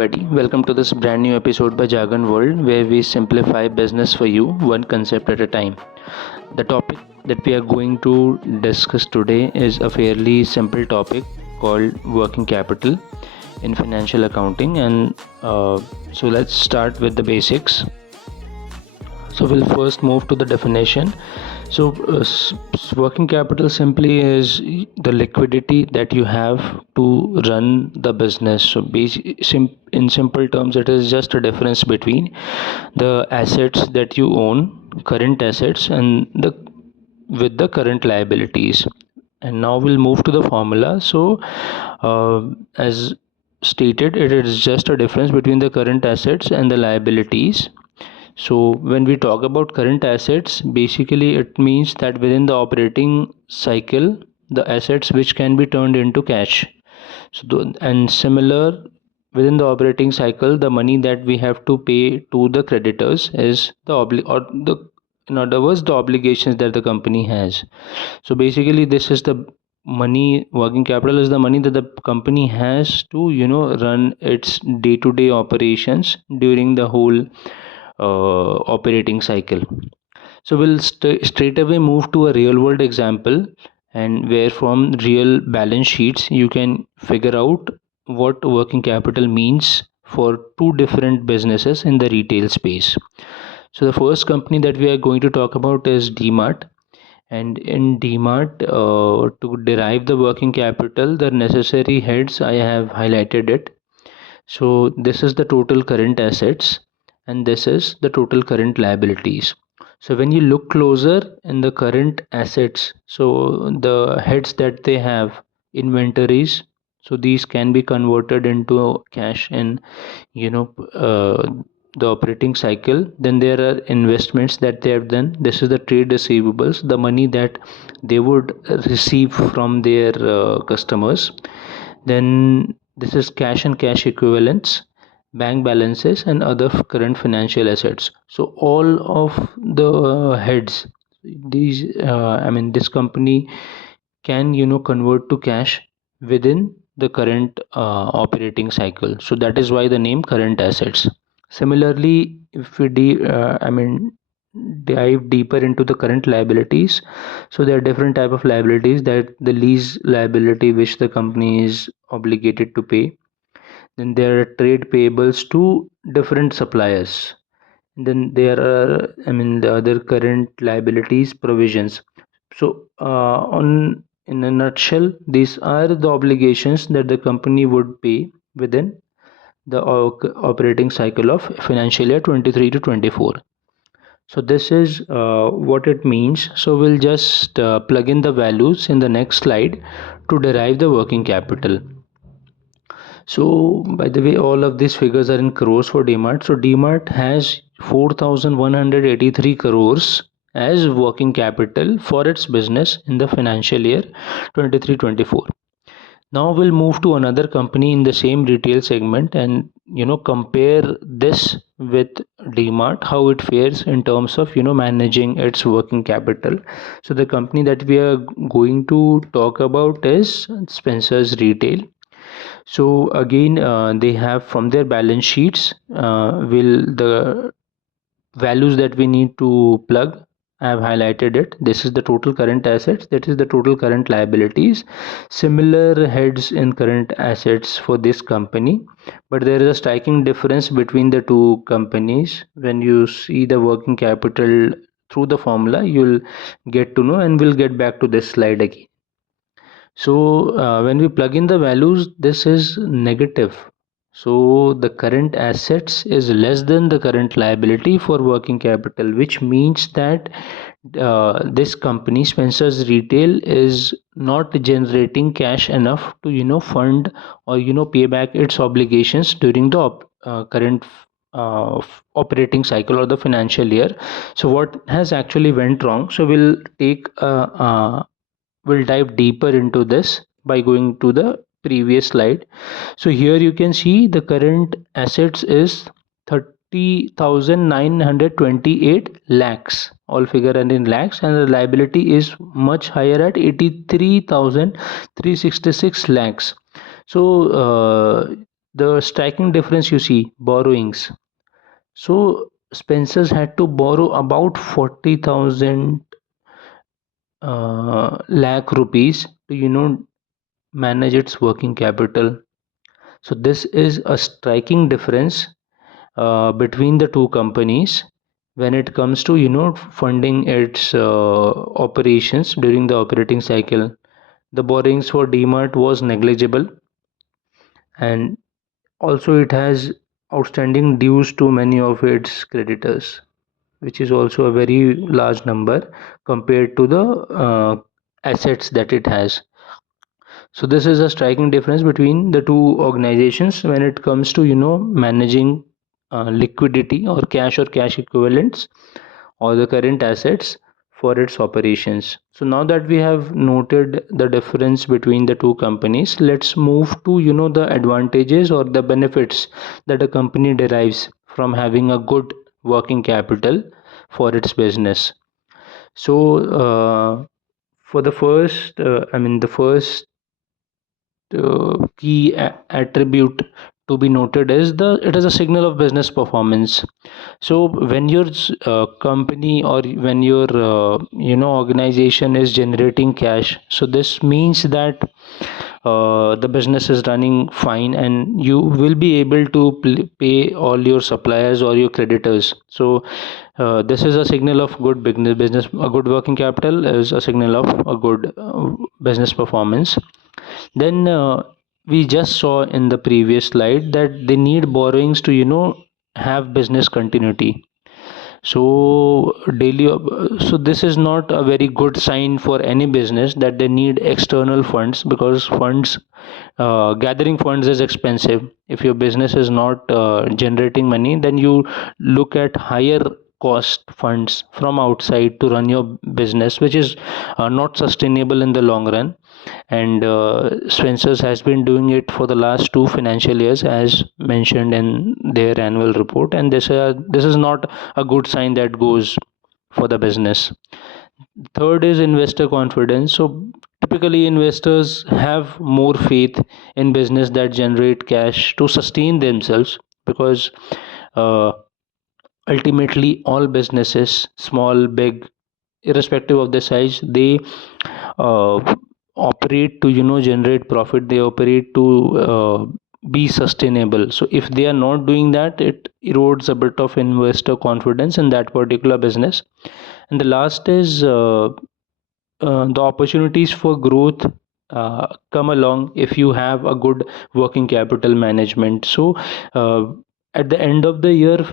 Everybody, welcome to this brand new episode by Jargon World, where we simplify business for you one concept at a time. The topic that we are going to discuss today is a fairly simple topic called working capital in financial accounting. So let's start with the basics. So we'll first move to the definition. So working capital simply is the liquidity that you have to run the business. So in simple terms, it is just a difference between the assets that you own, current assets, and the current liabilities. And now we'll move to the formula. So as stated, it is just a difference between the current assets and the liabilities. So when we talk about current assets, basically it means that within the operating cycle, the assets which can be turned into cash. And similar, within the operating cycle, the money that we have to pay to the creditors is in other words, the obligations that the company has. So basically, this is the money. Working capital is the money that the company has to run its day-to-day operations during the whole operating cycle. So we'll straight away move to a real world example, and where from real balance sheets you can figure out what working capital means for two different businesses in the retail space. So the first company that we are going to talk about is Dmart. And in Dmart, to derive the working capital, the necessary heads I have highlighted it. So this is the total current assets and this is the total current liabilities. So when you look closer in the current assets, so the heads that they have, inventories, so these can be converted into cash in the operating cycle. Then there are investments that they have done. This is the trade receivables, the money that they would receive from their customers. Then this is cash and cash equivalents, bank balances, and other current financial assets. So all of the heads, this company can convert to cash within the current operating cycle. So that is why the name current assets. Similarly, if we dive deeper into the current liabilities, so there are different type of liabilities. That the lease liability which the company is obligated to pay. Then there are trade payables to different suppliers. Then there are the other current liabilities provisions. So on in a nutshell, these are the obligations that the company would pay within the operating cycle of financial year 23 to 24. So this is what it means. So we'll just plug in the values in the next slide to derive the working capital. So by the way, all of these figures are in crores for Dmart. So Dmart has 4,183 crores as working capital for its business in the financial year 23-24. Now we'll move to another company in the same retail segment and compare this with Dmart, how it fares in terms of managing its working capital. So the company that we are going to talk about is Spencer's Retail. So again, they have from their balance sheets will the values that we need to plug. I have highlighted it. This is the total current assets. That is the total current liabilities. Similar heads in current assets for this company, but there is a striking difference between the two companies. When you see the working capital through the formula, you'll get to know, and we'll get back to this slide again. So when we plug in the values, this is negative. So the current assets is less than the current liability for working capital, which means that this company, Spencer's Retail, is not generating cash enough to fund or pay back its obligations during the current operating cycle or the financial year. So what has actually went wrong? So we'll dive deeper into this by going to the previous slide. So here you can see the current assets is 30,928 lakhs, all figure and in lakhs, and the liability is much higher at 83,366 lakhs. So the striking difference you see, borrowings. So Spencer's had to borrow about 40,000 lakh rupees to manage its working capital. So this is a striking difference between the two companies when it comes to funding its operations during the operating cycle. The borrowings for Dmart was negligible, and also it has outstanding dues to many of its creditors, which is also a very large number compared to the assets that it has. So this is a striking difference between the two organizations when it comes to managing liquidity or cash equivalents or the current assets for its operations. So now that we have noted the difference between the two companies, let's move to the advantages or the benefits that a company derives from having a good working capital for its business. So for the first the first key attribute to be noted is it is a signal of business performance. So when your company or when your organization is generating cash, so this means that the business is running fine and you will be able to pay all your suppliers or your creditors. So this is a signal of good business. A good working capital is a signal of a good business performance. Then we just saw in the previous slide that they need borrowings to have business continuity. So so this is not a very good sign for any business that they need external funds, because gathering funds is expensive. If your business is not generating money, then you look at higher cost funds from outside to run your business, which is not sustainable in the long run. And Spencer's has been doing it for the last 2 financial years, as mentioned in their annual report, and this is not a good sign that goes for the business. Third is investor confidence. So typically investors have more faith in business that generate cash to sustain themselves, because uh, ultimately all businesses, small, big, irrespective of the size, they uh, operate to generate profit. They operate to be sustainable. So if they are not doing that, it erodes a bit of investor confidence in that particular business. And the last is the opportunities for growth come along if you have a good working capital management. So at the end of the year,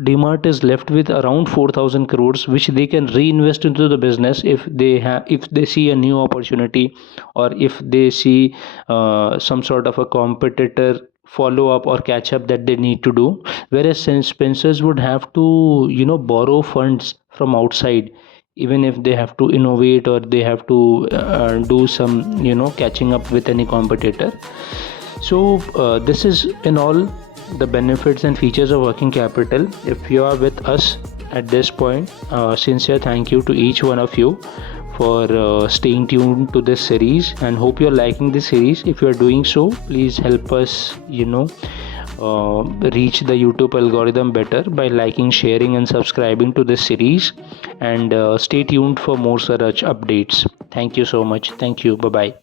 Dmart is left with around 4,000 crores, which they can reinvest into the business if they see a new opportunity, or if they see some sort of a competitor follow up or catch up that they need to do. Whereas Spencer's would have to borrow funds from outside, even if they have to innovate or they have to do some catching up with any competitor. So this is in all the benefits and features of working capital. If you are with us at this point, sincere thank you to each one of you for staying tuned to this series, and hope you're liking this series. If you're doing so, please help us reach the YouTube algorithm better by liking, sharing and subscribing to this series, and stay tuned for more such updates. Thank you so much. Thank you. Bye bye.